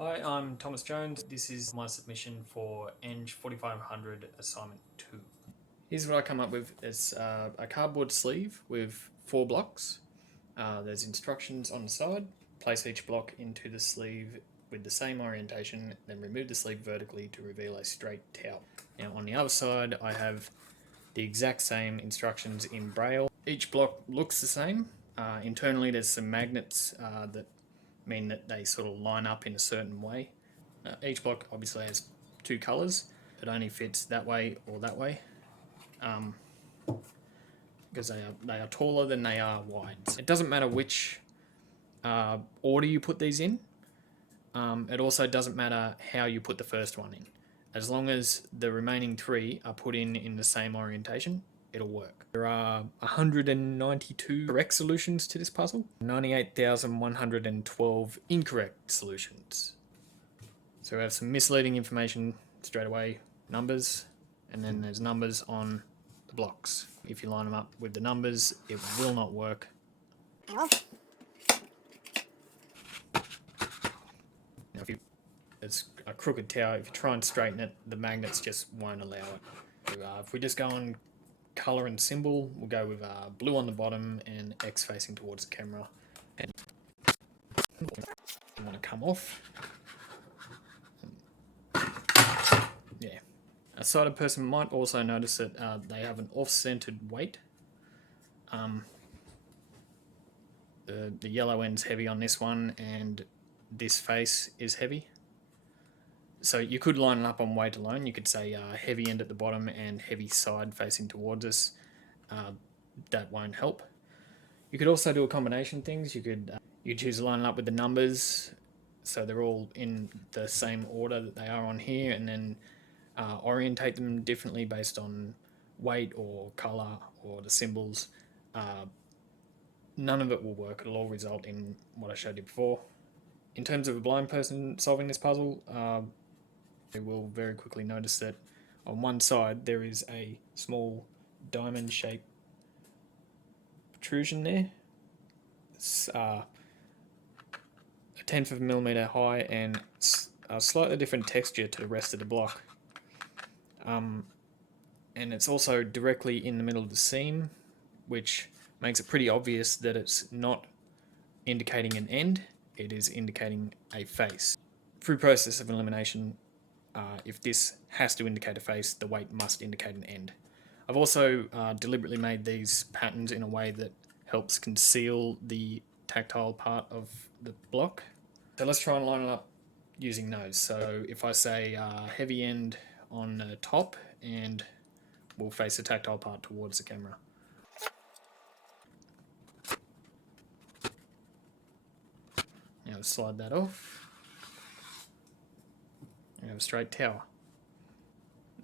Hi, I'm Thomas Jones. This is my submission for ENGG4500 assignment 2. Here's what I come up with. It's a cardboard sleeve with 4 blocks. There's instructions on the side. Place each block into the sleeve with the same orientation, then remove the sleeve vertically to reveal a straight towel. Now on the other side I have the exact same instructions in Braille. Each block looks the same. Internally there's some magnets that mean that they sort of line up in a certain way. Each block obviously has 2 colours. It only fits that way or that way because they are taller than they are wide. It doesn't matter which order you put these in. It also doesn't matter how you put the first one in. As long as the remaining 3 are put in the same orientation, it'll work. There are 192 correct solutions to this puzzle, 98,112 incorrect solutions. So we have some misleading information straight away, numbers, and then there's numbers on the blocks. If you line them up with the numbers, it will not work. Now if it's a crooked tower, if you try and straighten it, the magnets just won't allow it. So, if we just go on colour and symbol, we'll go with blue on the bottom and X facing towards the camera. And you want to come off. Yeah. A sighted person might also notice that they have an off-centered weight. The yellow end's heavy on this one and this face is heavy. So you could line it up on weight alone. You could say heavy end at the bottom and heavy side facing towards us. That won't help. You could also do a combination of things. You could choose to line it up with the numbers so they're all in the same order that they are on here, and then orientate them differently based on weight or colour or the symbols. None of it will work. It'll all result in what I showed you before. In terms of a blind person solving this puzzle, they will very quickly notice that on one side there is a small diamond shaped protrusion there. It's a 1/10 of a millimetre high and a slightly different texture to the rest of the block. And it's also directly in the middle of the seam, which makes it pretty obvious that it's not indicating an end, it is indicating a face. Through process of elimination, if this has to indicate a face, the weight must indicate an end. I've also deliberately made these patterns in a way that helps conceal the tactile part of the block. So let's try and line it up using those. So if I say heavy end on the top, and we'll face the tactile part towards the camera. Now slide that off. We have a straight tower.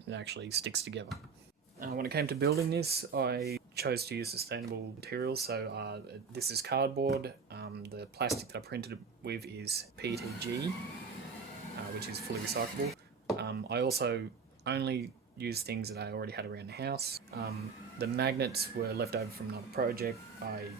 It actually sticks together. When it came to building this, I chose to use sustainable materials. So this is cardboard. The plastic that I printed it with is PETG, which is fully recyclable. I also only used things that I already had around the house. The magnets were left over from another project. I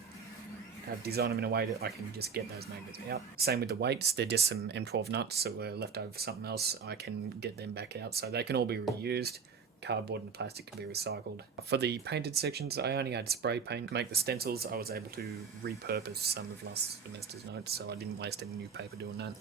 have designed them in a way that I can just get those magnets out. Same with the weights, they're just some M12 nuts that were left over for something else. I can get them back out, so they can all be reused. Cardboard and plastic can be recycled. For the painted sections, I only had spray paint. To make the stencils, I was able to repurpose some of last semester's notes, so I didn't waste any new paper doing that.